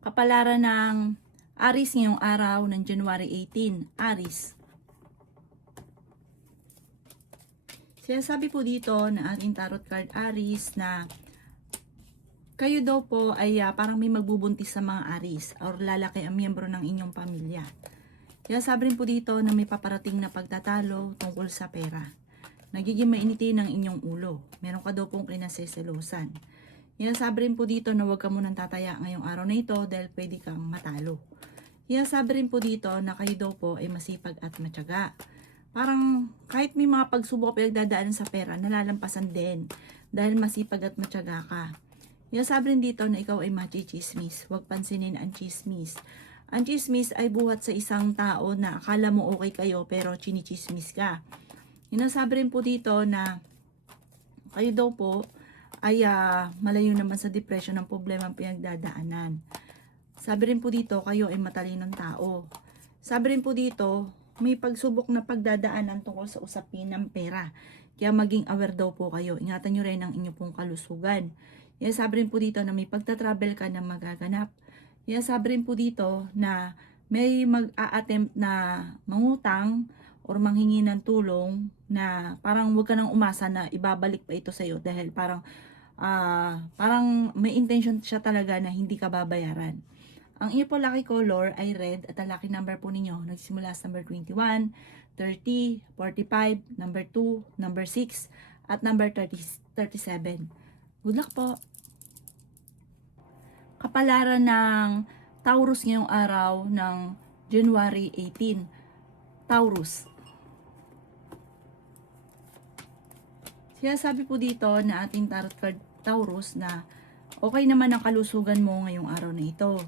Kapalaran ng Aries ngayong araw ng January 18. Aries. Sinasabi po dito na ating tarot card Aries na kayo daw po ay parang may magbubuntis sa mga Aries or lalaki ang miyembro ng inyong pamilya. Sinasabi rin po dito na may paparating na pagtatalo tungkol sa pera. Nagiging mainitin ang inyong ulo. Meron ka daw pong kinaseselosan. Sinasabi rin po dito na huwag ka munang tataya ngayong araw na ito dahil pwede kang matalo. Sinasabi rin po dito na kayo daw po ay masipag at matyaga. Parang kahit may mga pagsubok pinagdadaanan sa pera, nalalampasan din dahil masipag at matyaga ka. Sinasabi rin dito na ikaw ay machichismis. Huwag pansinin ang chismis. Ang chismis ay buhat sa isang tao na akala mo okay kayo pero chinichismis ka. Sinasabi rin po dito na kayo daw po ay malayo naman sa depression ng problema ang pinagdadaanan. Sabi rin po dito, kayo ay matalinong tao. Sabi rin po dito, may pagsubok na pagdadaanan tungkol sa usapin ng pera. Kaya maging aware daw po kayo. Ingatan nyo rin ang inyong pong kalusugan. Sabi rin po dito na may pagtatravel ka na magaganap. Sabi rin po dito na may mag-a-attempt na mangutang or manghingi ng tulong na parang huwag ka nang umasa na ibabalik pa ito sa'yo dahil parang may intention siya talaga na hindi ka babayaran. Ang inyo po lucky color ay red at ang lucky number po ninyo nagsimula sa number 21, 30, 45, number 2, number 6, at number 37. Good luck po! Kapalaran ng Taurus ngayong araw ng January 18. Taurus. Sinasabi po dito na ating tarot card Taurus na okay naman ang kalusugan mo ngayong araw na ito.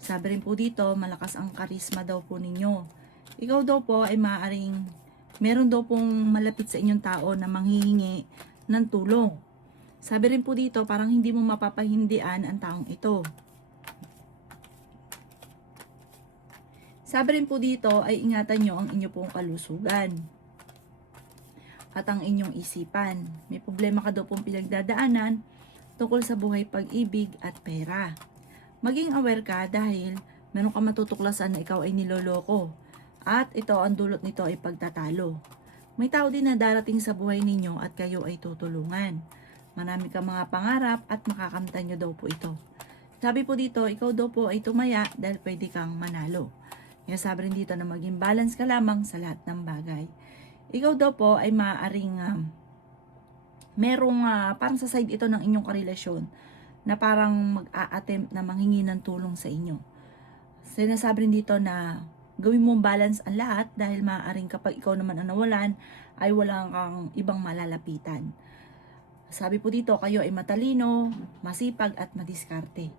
Sabi rin po dito, malakas ang karisma daw po ninyo. Ikaw daw po ay maaaring meron daw pong malapit sa inyong tao na manghihingi ng tulong. Sabi rin po dito, parang hindi mo mapapahindian ang taong ito. Sabi rin po dito ay ingatan nyo ang inyo pong kalusugan at ang inyong isipan. May problema ka daw pong pinagdadaanan tungkol sa buhay, pag-ibig at pera. Maging aware ka dahil meron ka matutuklasan na ikaw ay niloloko at ito ang dulot nito ay pagtatalo. May tao din na darating sa buhay ninyo at kayo ay tutulungan. Marami kang mga pangarap at makakamtan nyo daw po ito. Sabi po dito, ikaw daw po ay tumaya dahil pwede kang manalo. Sabi rin dito na maging balance ka lamang sa lahat ng bagay. Ikaw daw po ay maaaring merong parang sa side ito ng inyong karelasyon na parang mag-a-attempt na manghingi ng tulong sa inyo. Sinasabi rin dito na gawin mong balance ang lahat dahil maaaring kapag ikaw naman ang nawalan ay walang kang ibang malalapitan. Sabi po dito, kayo ay matalino, masipag at madiskarte.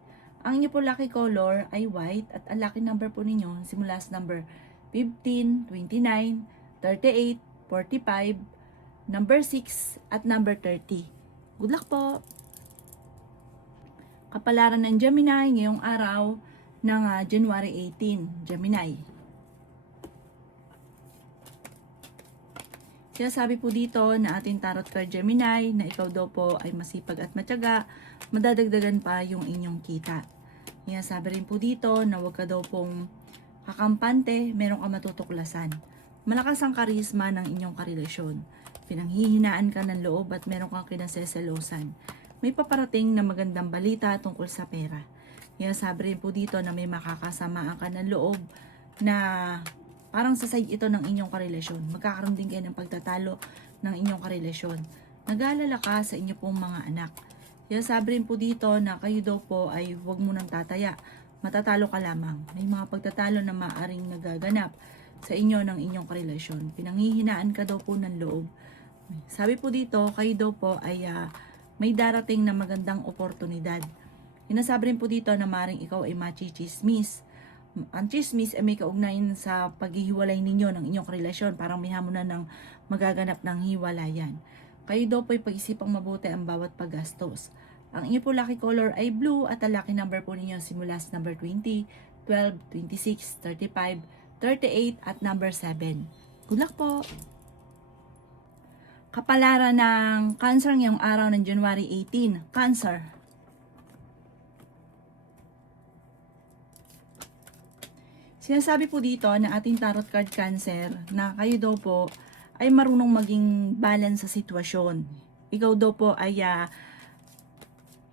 Ang inyo po lucky color ay white at ang lucky number po ninyo simula sa number 15, 29, 38, 45, number 6 at number 30. Good luck po! Kapalaran ng Gemini ngayong araw ng January 18. Gemini. Sinasabi po dito na ating tarot card Gemini na ikaw daw po ay masipag at matyaga, madadagdagan pa yung inyong kita. Sinasabi rin po dito na huwag ka daw pong kakampante, meron ka matutuklasan. Malakas ang karisma ng inyong karelasyon. Pinanghihinaan ka ng loob at meron kang kinaseselosan. May paparating na magandang balita tungkol sa pera. Sabi rin po dito na may makakasamaan ka ng loob na parang sa side ito ng inyong karelasyon. Magkakaroon din kayo ng pagtatalo ng inyong karelasyon. Nag-aalala ka sa inyo pong mga anak. Sabi rin po dito na kayo daw po ay huwag mo nang tataya. Matatalo ka lamang. May mga pagtatalo na maaaring nagaganap sa inyo ng inyong karelasyon. Pinanghihinaan ka daw po ng loob. Sabi po dito, kayo daw po ay may darating na magandang oportunidad. Sinasabi rin po dito na maaaring ikaw ay machichismis. Ang chismis ay may kaugnayan sa paghihiwalay ninyo ng inyong relasyon. Parang may hamon na ng magaganap ng hiwalayan. Kayo daw po ay pag-isipang mabuti ang bawat paggastos. Ang inyo po lucky color ay blue at ang lucky number po ninyo simula sa number 20, 12, 26, 35, 38 at number 7. Good luck po! Kapalaran ng Cancer ngayong araw ng January 18. Cancer. Sinasabi po dito na ating tarot card Cancer na kayo daw po ay marunong maging balance sa sitwasyon. Ikaw daw po ay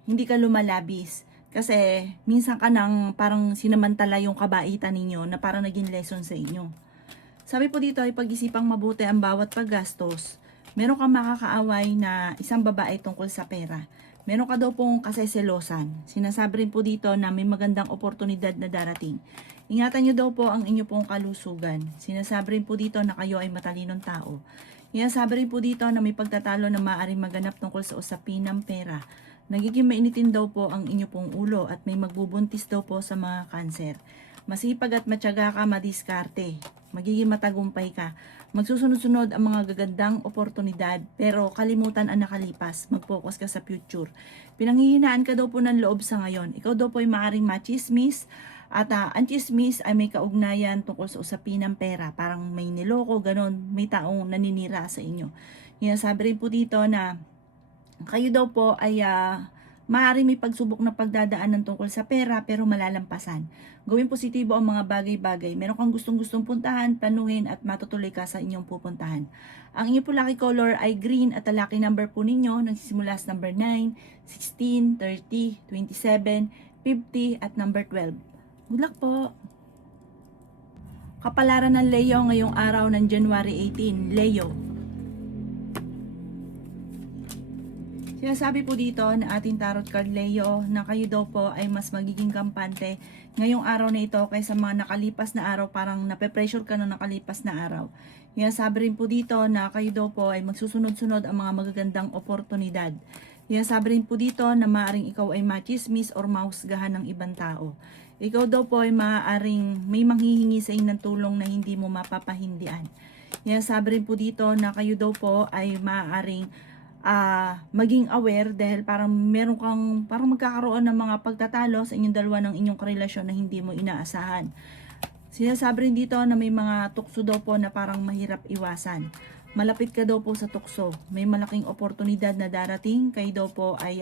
hindi ka lumalabis. Kasi minsan ka nang parang sinamantala yung kabaitan ninyo na parang naging lesson sa inyo. Sabi po dito ay pag-isipang mabuti ang bawat paggastos. Meron kang makakaaway na isang babae tungkol sa pera. Meron ka daw pong kaseselosan. Sinasabi rin po dito na may magandang oportunidad na darating. Ingatan nyo daw po ang inyo pong kalusugan. Sinasabi rin po dito na kayo ay matalinong tao. Sinasabi rin po dito na may pagtatalo na maaaring maganap tungkol sa usapin ng pera. Nagiging mainitin daw po ang inyo pong ulo at may magbubuntis daw po sa mga Cancer. Masipag at matyaga ka, madiskarte. Magiging matagumpay ka. Magsusunod-sunod ang mga gagandang oportunidad pero kalimutan ang nakalipas. Mag-focus ka sa future. Pinanghihinaan ka daw po ng loob sa ngayon. Ikaw daw po ay maaaring machismis at ang chismis ay may kaugnayan tungkol sa usapin ng pera. Parang may niloko, ganon. May taong naninira sa inyo. Sabi rin po dito na kayo daw po ay maaaring may pagsubok na pagdadaanan tungkol sa pera pero malalampasan. Gawin positibo ang mga bagay-bagay. Meron kang gustong-gustong puntahan, planuhin at matutuloy ka sa inyong pupuntahan. Ang inyong po lucky color ay green at ang lucky number po ninyo nagsisimula sa number 9, 16, 30, 27, 50 at number 12. Good luck po! Kapalaran ng Leo ngayong araw ng January 18. Leo. Sinasabi po dito na ating tarot card Leo na kayo daw po ay mas magiging kampante ngayong araw na ito kaysa mga nakalipas na araw, parang nape-pressure ka na nakalipas na araw. Sabi rin po dito na kayo daw po ay magsusunod-sunod ang mga magagandang oportunidad. Sabi rin po dito na maaaring ikaw ay machismis or mahusgahan ng ibang tao. Ikaw daw po ay maaaring may manghihingi sa inyo ng tulong na hindi mo mapapahindian. Sabi rin po dito na kayo daw po ay maaaring maging aware dahil parang meron kang parang magkakaroon ng mga pagtatalo sa inyong dalawa ng inyong karelasyon na hindi mo inaasahan. Sinasabi rin dito na may mga tukso daw po na parang mahirap iwasan. Malapit ka daw po sa tukso. May malaking oportunidad na darating. Kayo daw po ay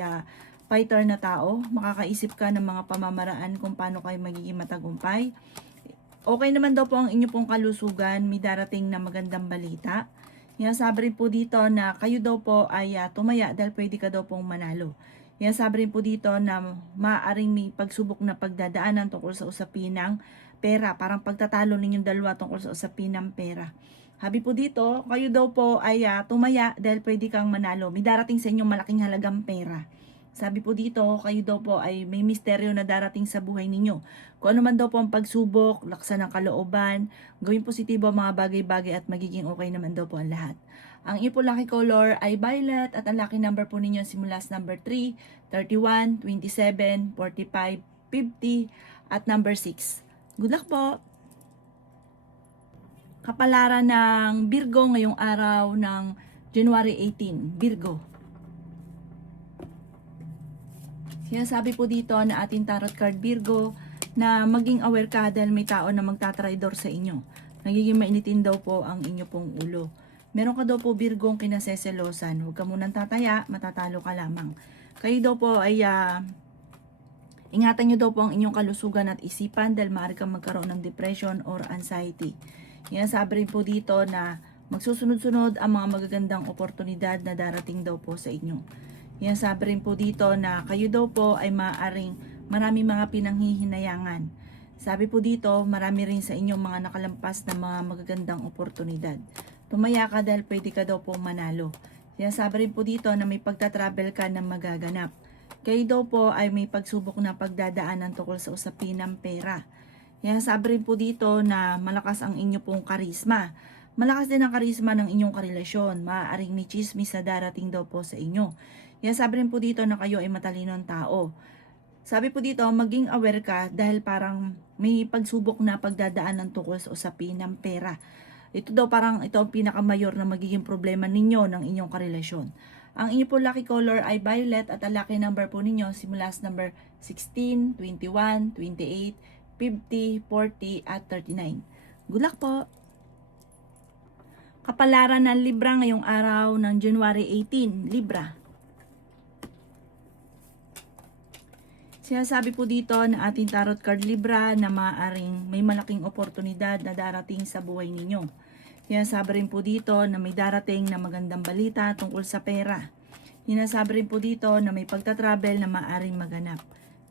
fighter na tao. Makakaisip ka ng mga pamamaraan kung paano kayo magiging matagumpay. Okay naman daw po ang inyong pong kalusugan. May darating na magandang balita. Sabi rin po dito na kayo daw po ay tumaya dahil pwede ka daw pong manalo. Sabi rin po dito na maaaring may pagsubok na pagdadaanan tungkol sa usapin ng pera. Parang pagtatalo ninyong dalawa tungkol sa usapin ng pera. Sabi po dito, kayo daw po ay tumaya dahil pwede kang manalo. May darating sa inyong malaking halagang pera. Sabi po dito, kayo daw po ay may misteryo na darating sa buhay ninyo. Kung ano man daw po ang pagsubok, laksan ng kalooban, gawin positibo ang mga bagay-bagay at magiging okay naman daw po ang lahat. Ang ipo lucky color ay violet at ang lucky number po ninyo simula sa number 3, 31, 27, 45, 50 at number 6. Good luck po! Kapalaran ng Virgo ngayong araw ng January 18. Virgo. Sinasabi po dito na ating tarot card Virgo na maging aware ka dahil may tao na magtatraidor sa inyo. Nagiging mainitin daw po ang inyo pong ulo. Meron ka daw po Virgo ang kinaseselosan. Huwag ka munang tataya, matatalo ka lamang. Kayo daw po ay ingatan nyo daw po ang inyong kalusugan at isipan dahil maaari kang magkaroon ng depression or anxiety. Sabi rin po dito na magsusunod-sunod ang mga magagandang oportunidad na darating daw po sa inyo. Sabi rin po dito na kayo daw po ay maaaring marami mga pinanghihinayangan. Sabi po dito, marami rin sa inyong mga nakalampas na mga magagandang oportunidad. Tumaya ka dahil pwede ka daw po manalo. Sabi rin po dito na may pagta-travel ka na magaganap. Kayo daw po ay may pagsubok na pagdadaanan tungkol sa usapin ng pera. Sabi rin po dito na malakas ang inyo pong karisma. Malakas din ang karisma ng inyong karelasyon. Maaaring may chismis na darating daw po sa inyo. Sabi rin po dito na kayo ay matalinong tao. Sabi po dito, maging aware ka dahil parang may pagsubok na pagdadaanan tungkol sa usapin ng pera. Ito daw parang ito ang pinakamayor na magiging problema ninyo ng inyong karelasyon. Ang inyo po lucky color ay violet at ang lucky number po ninyo simula sa number 16, 21, 28, 50, 40 at 39. Good luck po! Kapalaran ng Libra ngayong araw ng January 18. Libra. Sinasabi po dito na ating tarot card Libra na maaaring may malaking oportunidad na darating sa buhay ninyo. Sinasabi rin po dito na may darating na magandang balita tungkol sa pera. Sinasabi rin po dito na may pagta-travel na maaaring maganap.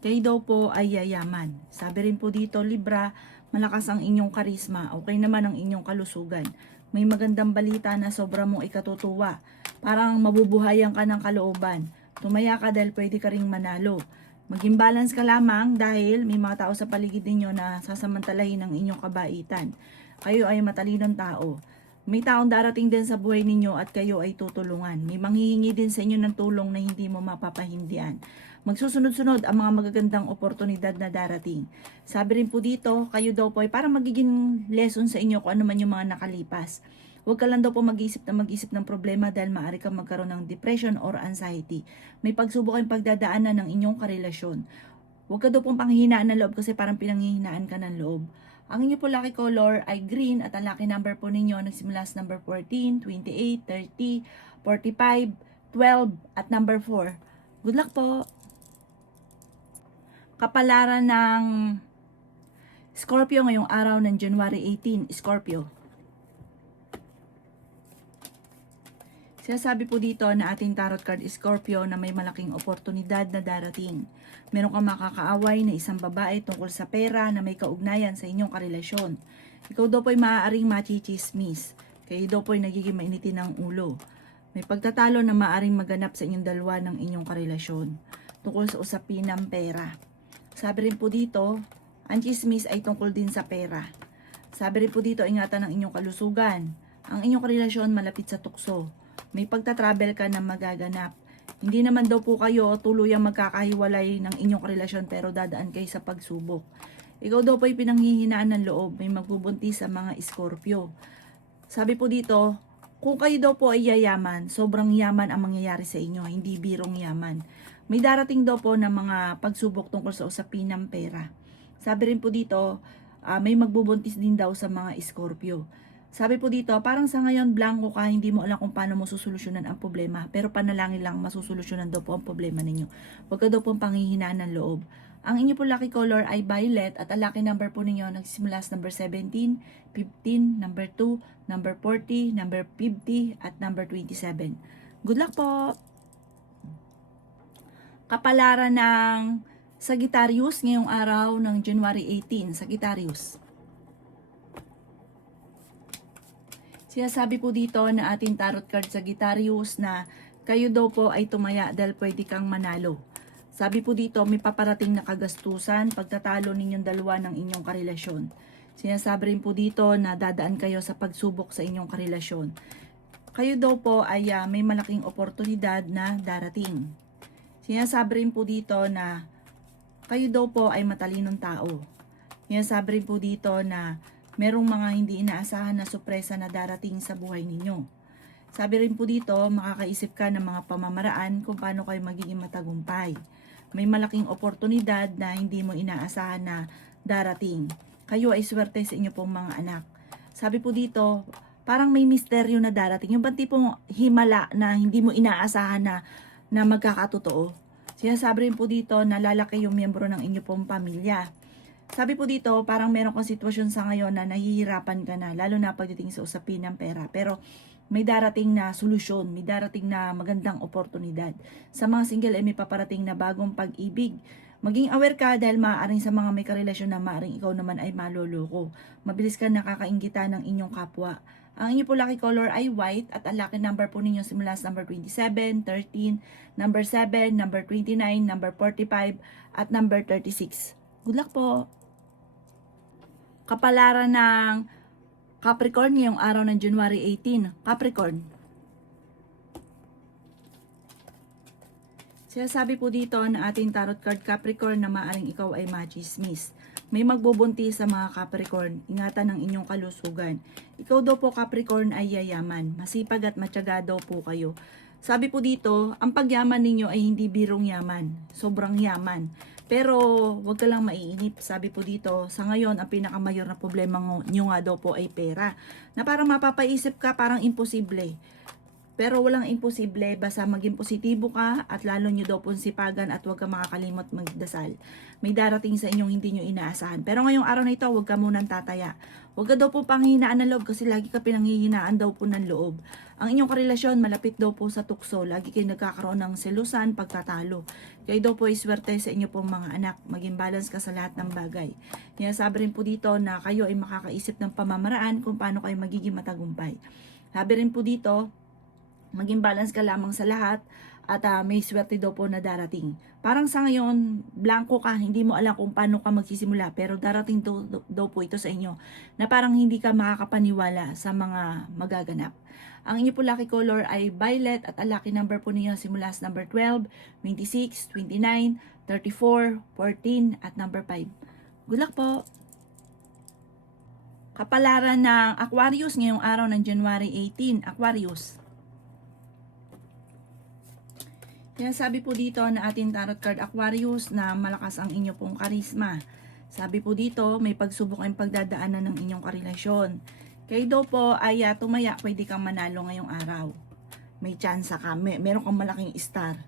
Kayo daw po ay yayaman. Sabi rin po dito Libra, malakas ang inyong karisma, okay naman ang inyong kalusugan. May magandang balita na sobra mong ikatutuwa. Parang mabubuhayan ka ng kalooban. Tumaya ka dahil pwede ka ring manalo. Maging balance ka lamang dahil may mga tao sa paligid ninyo na sasamantalahin ang inyong kabaitan. Kayo ay matalinong tao. May taong darating din sa buhay ninyo at kayo ay tutulungan. May manghihingi din sa inyo ng tulong na hindi mo mapapahindian. Magsusunod-sunod ang mga magagandang oportunidad na darating. Sabi rin po dito, kayo daw po ay parang magiging lesson sa inyo kung ano man yung mga nakalipas. Huwag ka lang daw po mag-isip ng problema dahil maaari kang magkaroon ng depression or anxiety. May pagsubok kayong pagdadaanan ng inyong karelasyon. Huwag ka daw pong panghihinaan ng loob kasi parang pinanghihinaan ka ng loob. Ang inyo po lucky color ay green at ang lucky number po ninyo nagsimula sa number 14, 28, 30, 45, 12 at number 4. Good luck po! Kapalaran ng Scorpio ngayong araw ng January 18, Scorpio. Sinasabi po dito na ating tarot card Scorpio na may malaking oportunidad na darating. Meron kang makakaaway na isang babae tungkol sa pera na may kaugnayan sa inyong karelasyon. Ikaw daw po ay maaaring machichismis. Kayo daw po ay nagiging mainitin ng ulo. May pagtatalo na maaaring maganap sa inyong dalawa ng inyong karelasyon tungkol sa usapin ng pera. Sabi rin po dito, ang chismis ay tungkol din sa pera. Sabi rin po dito, ingatan ang inyong kalusugan. Ang inyong karelasyon malapit sa tukso. May pagta-travel ka na magaganap. Hindi naman daw po kayo tuluyang magkakahiwalay ng inyong relasyon pero dadaan kayo sa pagsubok. Ikaw daw po ay pinanghihinaan ng loob. May magbubuntis sa mga Scorpio. Sabi po dito, kung kayo daw po ay yayaman, sobrang yaman ang mangyayari sa inyo, hindi birong yaman. May darating daw po ng mga pagsubok tungkol sa usapin ng pera. Sabi rin po dito, may magbubuntis din daw sa mga Scorpio. Sabi po dito, parang sa ngayon blanco ka, hindi mo alam kung paano mo susolusyonan ang problema, pero panalangin lang masusolusyonan daw po ang problema ninyo. Huwag ka daw pong panghihinaan ng loob. Ang inyo po lucky color ay violet at ang lucky number po ninyo nagsisimula sa number 17, 15, number 2, number 40, number 50 at number 27. Good luck po! Kapalaran ng Sagittarius ngayong araw ng January 18, Sagittarius. Sinasabi po dito na ating tarot card Sagittarius na kayo daw po ay tumaya dahil pwede kang manalo. Sabi po dito may paparating na kagastusan pagtatalo ninyong dalawa ng inyong karelasyon. Sinasabi rin po dito na dadaan kayo sa pagsubok sa inyong karelasyon. Kayo daw po ay may malaking oportunidad na darating. Sinasabi rin po dito na kayo daw po ay matalinong tao. Sinasabi rin po dito na merong mga hindi inaasahan na sorpresa na darating sa buhay ninyo. Sabi rin po dito, makakaisip ka ng mga pamamaraan kung paano kayo magiging matagumpay. May malaking oportunidad na hindi mo inaasahan na darating. Kayo ay swerte sa inyo pong mga anak. Sabi po dito, parang may misteryo na darating. Yung bang tipong himala na hindi mo inaasahan na magkakatotoo. Sinasabi rin po dito na lalaki yung miyembro ng inyo pong pamilya. Sabi po dito, parang meron kang sitwasyon sa ngayon na nahihirapan ka na, lalo na pagdating sa usapin ng pera. Pero may darating na solusyon, may darating na magandang oportunidad. Sa mga single ay may paparating na bagong pag-ibig. Maging aware ka dahil maaaring sa mga may karelasyon na maaaring ikaw naman ay maloloko. Mabilis ka nakakainggitan ng inyong kapwa. Ang inyo po lucky color ay white at ang lucky number po ninyo simula sa number 27, 13, number 7, number 29, number 45 at number 36. Good luck po! Kapalaran ng Capricorn ngayong araw ng January 18. Capricorn. Sinasabi po dito na ating tarot card Capricorn na maaaring ikaw ay machismis. May magbubuntis sa mga Capricorn. Ingatan ang inyong kalusugan. Ikaw daw po Capricorn ay yayaman. Masipag at matyaga daw po kayo. Sabi po dito, ang pagyaman ninyo ay hindi birong yaman. Sobrang yaman. Pero wag ka lang maiinip. Sabi po dito, sa ngayon ang pinakamayor na problema nyo nga daw po ay pera. Na parang mapapaisip ka parang imposible. Pero walang imposible, basta maging positibo ka at lalo nyo daw pong sipagan at huwag ka makakalimot magdasal. May darating sa inyong hindi nyo inaasahan. Pero ngayong araw na ito, huwag ka munang tataya. Huwag ka daw po panghihinaan ng loob kasi lagi ka pinanghihinaan daw po ng loob. Ang inyong karelasyon malapit daw po sa tukso. Lagi kayo nagkakaroon ng selusan, pagtatalo. Kayo daw po ay swerte sa inyo pong mga anak. Maging balance ka sa lahat ng bagay. Kaya sabi rin po dito na kayo ay makakaisip ng pamamaraan kung paano kayo magiging matagumpay. Sabi rin po dito, maging balance ka lamang sa lahat at may swerte daw po na darating. Parang sa ngayon, blanco ka, hindi mo alam kung paano ka magsisimula, pero darating daw po ito sa inyo na parang hindi ka makakapaniwala sa mga magaganap. Ang inyo po lucky color ay violet at ang lucky number po ninyo simula sa number 12, 26, 29, 34, 14 at number 5. Good luck po! Kapalaran ng Aquarius ngayong araw ng January 18, Aquarius. Kaya sabi po dito na ating tarot card Aquarius na malakas ang inyo pong karisma. Sabi po dito, may pagsubok ang pagdadaanan ng inyong karelasyon. Kayo daw po ay tumaya, pwede kang manalo ngayong araw. May chance ka, meron kang malaking star.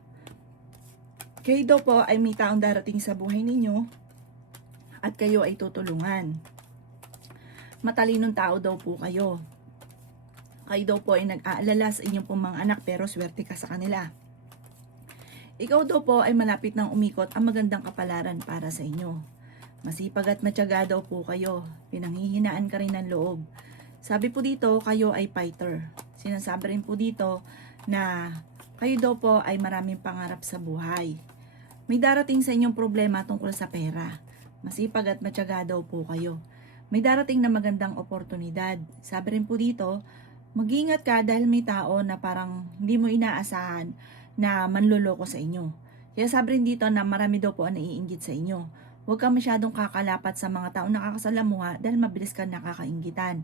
Kayo daw po ay may taong darating sa buhay ninyo at kayo ay tutulungan. Matalinong tao daw po kayo. Kayo daw po ay nag-aalala sa inyong pong mga anak pero swerte ka sa kanila. Ikaw daw po ay malapit ng umikot ang magandang kapalaran para sa inyo. Masipag at matyaga daw po kayo. Pinanghihinaan ka rin ng loob. Sabi po dito, kayo ay fighter. Sinasabi rin po dito na kayo daw po ay maraming pangarap sa buhay. May darating sa inyong problema tungkol sa pera. Masipag at matyaga daw po kayo. May darating na magandang oportunidad. Sabi rin po dito, mag-ingat ka dahil may tao na parang hindi mo inaasahan na manloloko sa inyo. Kaya sabi rin dito na marami daw po ang naiinggit sa inyo. Huwag ka masyadong kakalapat sa mga taong nakakasalamuha dahil mabilis ka nakakainggitan.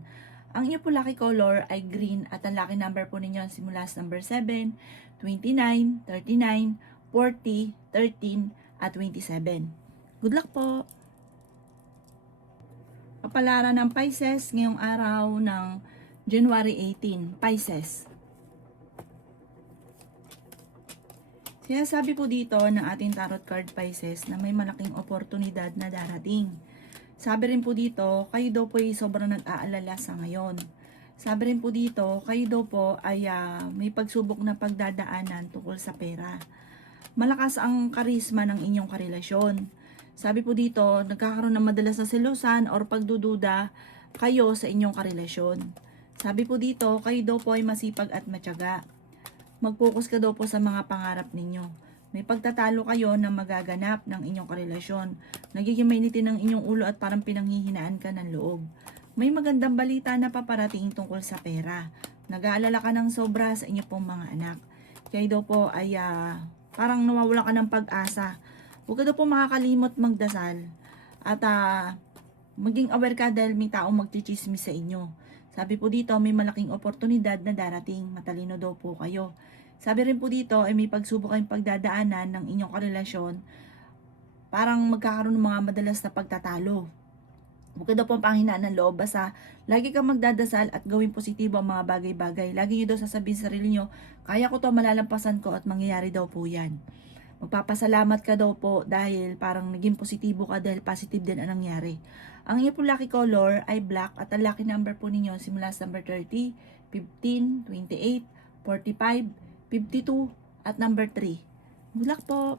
Ang inyo po lucky color ay green at ang lucky number po ninyo simula sa number 7, 29, 39, 40, 13 at 27. Good luck po! Kapalaran ng Pisces ngayong araw ng January 18, Pisces. Kaya sabi po dito ng ating tarot card Pisces na may malaking oportunidad na darating. Sabi rin po dito, kayo daw po ay sobrang nag-aalala sa ngayon. Sabi rin po dito, kayo daw po ay may pagsubok na pagdadaanan tungkol sa pera. Malakas ang karisma ng inyong karelasyon. Sabi po dito, nagkakaroon ng madalas na selusan or pagdududa kayo sa inyong karelasyon. Sabi po dito, kayo daw po ay masipag at matyaga. Mag-focus ka daw po sa mga pangarap ninyo. May pagtatalo kayo na magaganap ng inyong karelasyon. Nagiging mainitin ng inyong ulo at parang pinanghihinaan ka ng loob. May magandang balita na paparating tungkol sa pera. Nag-aalala ka ng sobra sa inyong pong mga anak. Kayo daw po ay parang nawawala ka ng pag-asa. Huwag ka daw po makakalimot magdasal. At maging aware ka dahil may taong magchichismis sa inyo. Sabi po dito, may malaking oportunidad na darating. Matalino daw po kayo. Sabi rin po dito, ay may pagsubok kayong pagdadaanan ng inyong karelasyon. Parang magkakaroon ng mga madalas na pagtatalo. Huwag ka daw po panghinaan ng loob. Basta, lagi kang magdadasal at gawing positibo ang mga bagay-bagay. Lagi nyo daw sasabihin sa sarili nyo, kaya ko to, malalampasan ko at mangyayari daw po yan. Magpapasalamat ka daw po dahil parang naging positibo ka dahil positive din ang nangyari. Ang inyo po lucky color ay black at ang lucky number po ninyo simula sa number 30, 15, 28, 45, 52 at number 3. Good luck po!